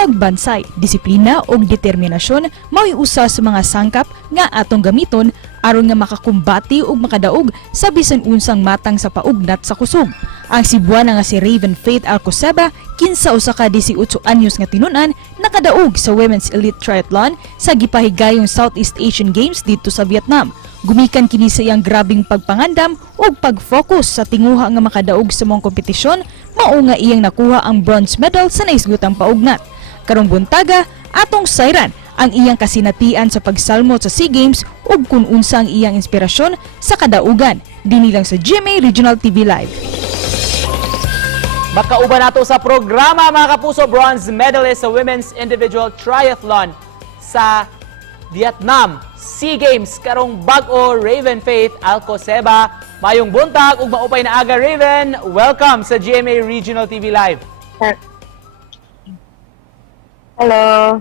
pagbansay, disiplina ug determinasyon mao'y usa sa mga sangkap nga atong gamiton aron nga makakumbati ug makadaog sa bisan unsang matang sa paugnat sa kusog. Ang Cebuana nga si Raven Faith Alcoseba, kinsa usa ka 18 anyos nga tinun-an, nakadaog sa Women's Elite Triathlon sa gipahigayong Southeast Asian Games dito sa Vietnam. Gumikan kini sa iyang grabing pagpangandam ug pag-focus sa tinguha nga makadaog sa mong kompetisyon, mao nga iyang nakuha ang bronze medal sa naisgutang paugnat. Karong buntaga, atong sayran ang iyang kasinatian sa pagsalmot sa SEA Games ug kung unsa ang iyang inspirasyon sa kadaugan. Dinhi lang sa GMA Regional TV Live. Makauban nato sa programa mga kapuso, bronze medalist sa Women's Individual Triathlon sa Vietnam SEA Games karong bag-o Raven Faith Alcoseba. Mayong buntag ug maupay na aga Raven. Welcome sa GMA Regional TV Live. Hello.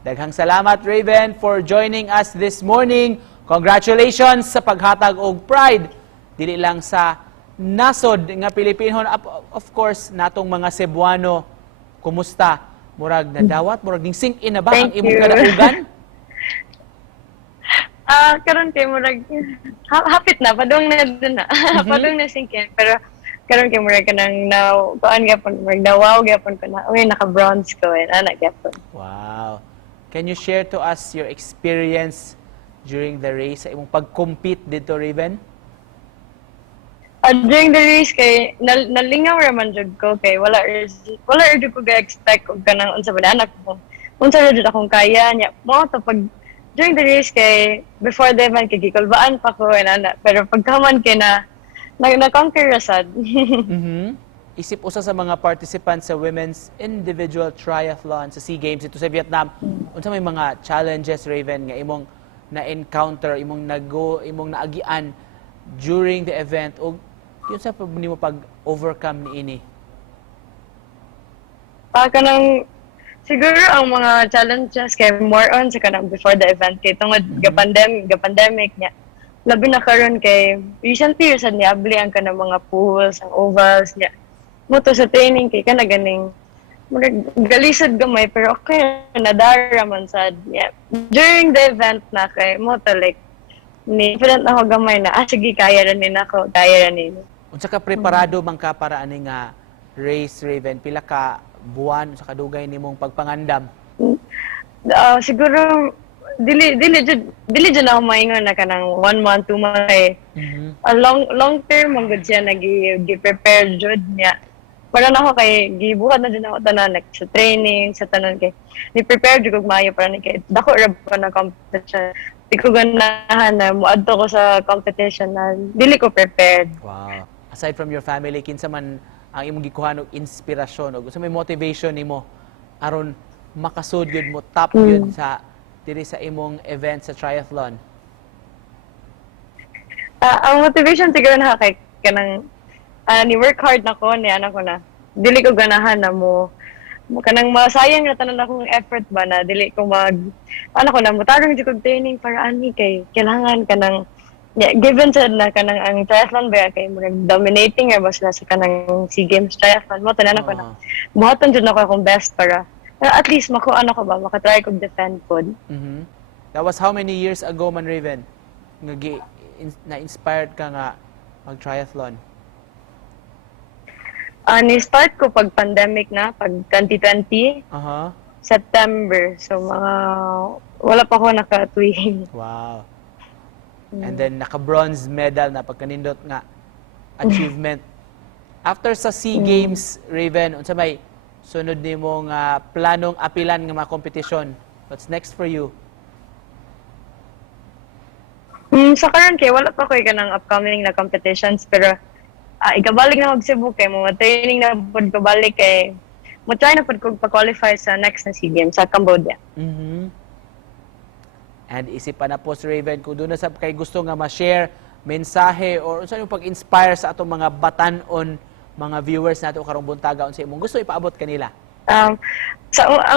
Daghang salamat Raven for joining us this morning. Congratulations sa paghatag og pride dili lang sa nasod nga Pilipinhon, of course natong mga Cebuano. Kumusta? Murag nadawat, murag ning sink in na ba ang imong kadaugan? Karon kay murag hapit na padung na dun na. Padung na singkin pero karon kay murag kanang now kuan gyapon murag dawaw gyapon ko na. Uy naka-bronze ko ana gyapon. Wow. Can you share to us your experience during the race sa imong pag-compete dito, Raven? During the race kay nalingaw raman jud ko kay wala jud ko ga-expect og kanang unsa ba anak ko. Unsa jud akong kaya nya. Mo to pag during the race kay before the event kay gikulbaan pa ko ana pero pagkaman kay na-conquer rasad. Isip usa sa mga participants sa Women's Individual Triathlon sa SEA Games dito sa Vietnam. Unsa may mga challenges, Raven, nga imong na-encounter, imong naagian during the event o yun sa nimo pag-overcome ni ini? Kanang siguro ang mga challenges kay more on sa kanang before the event kay tungod ga-pandemic niya. Labi na karon kay recently sad ni abli ang kanang mga pools, ang ovals niya. Moto sa training kay kana ganing galisod gamay pero okay nadara man sad niya. During the event na kay moto like ni confident ako gamay na sige kaya ra ni nako kaya ra ni. Unsa ka preparado man ka para ani nga race, Raven? Pila ka buwan sa kadugay nimong pagpangandam? Siguro dili jud ako maingon na kanang 1 month 2 months kay long term man gud siya nagi-prepare jud niya. Para na ako kay gibuhat na din ako tanan sa training sa tanan kay ni prepare jud kog maayo para ni kay dako ra ko na competition. Di ko ganahan na muadto ko sa competition na dili ko prepared. Wow. Aside from your family, kinsa man ang imong gikuhan og inspirasyon o sa may motivation nimo aron makasud gyud mo top gyud sa diri sa imong event sa triathlon? Ang motivation siguro na kay kanang ni work hard na ko ni anak ko na dili ko ganahan na mo kanang masayang na tanan akong effort ba na dili ko ko na mutarong jud kog training para ani kay kailangan kanang given sa na kanang ang triathlon ba kay murag dominating ba sila sa kanang SEA Games triathlon mo tanan ko na buhaton jud nako akong best para at least makuha ko ba makatry kog defend pod. That was how many years ago man, Raven, nga na-inspired ka nga mag-triathlon? Ni-start ko pag pandemic na, pag 2020, September. So, wala pa ako nakatuwing. Wow. And then, naka-bronze medal na pagkanindot nga achievement. After sa SEA Games, Raven, unsa may sunod nimo nga planong apilan nga mga kompetisyon? What's next for you? Sa karon kay wala pa ko kanang upcoming na competitions pero ikabalik na og Cebu kay mga training na pud ko balik kay mo try na pud ko pa-qualify sa next na SEA Games sa Cambodia. And isip pa na po si Raven kung doon na sa kay gusto nga ma-share mensahe or unsa yung pag-inspire sa atong mga batan-on mga viewers nato karong buntaga unsa imong gusto ipaabot kanila? Ang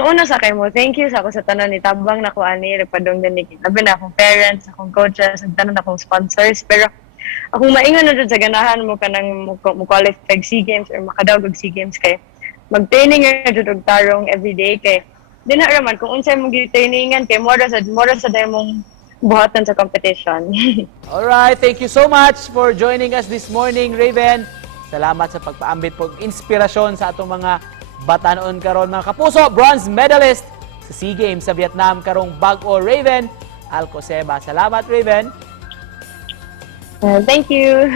una sa kay mo, thank you sa ako sa tanan ni tabang na ko ani padong dinig. Labi na akong parents, akong coaches, ang tanan akong sponsors pero akong maingon na dun sa ganahan mo kanang mo qualify SEA Games or makadaog og SEA Games kay mag-training nga jud og tarong everyday kay di na raman kung unsay mong gi-trainingan kay mora sa dahil mong buhatan sa competition. Alright, thank you so much for joining us this morning, Raven. Salamat sa pagpaambit po inspirasyon sa atong mga batanon karon mga kapuso, bronze medalist sa SEA Games sa Vietnam karong bag-o Raven Alcoseba. Salamat, Raven. Thank you.